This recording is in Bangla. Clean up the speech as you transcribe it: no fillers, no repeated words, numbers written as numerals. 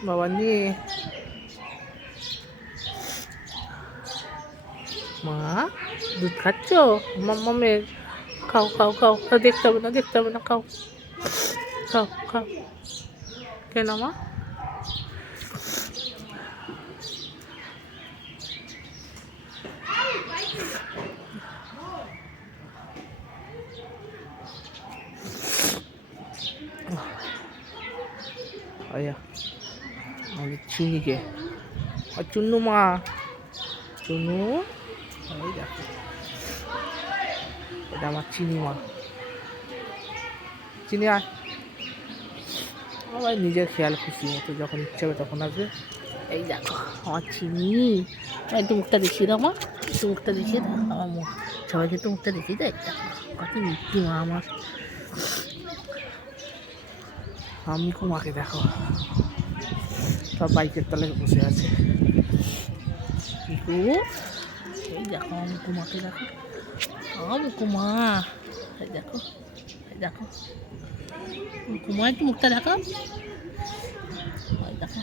বাবা নিয়ে মা দুধ খাচ্ছ মামের খাও খাও খাও দেখতে হবে না খাও খাও খাও কেন মা আয়া আমাদের চিনিকে আর চুন্নু মা চুনু এই দেখো এটা আমার চিনি মা চিনি আয় আমার নিজের খেয়াল খুশি মতো যখন ইচ্ছে হবে তখন আসবে এই দেখো আমার চিনি একটু মুখটা দেখিয়ে দাও মা একটু মুখটা দেখিয়ে দাও আমার মুখ সবাইকে একটু মুখটা দেখিয়ে দেয় কত মিষ্টি মা আমার আমি কুমাকে দেখো সব বাইকের তলায় বসে আছে কিন্তু এই দেখো আমি কুমাকে দেখো আমি কুমা এই দেখো দেখো কুমা একটু মুখটা দেখো দেখো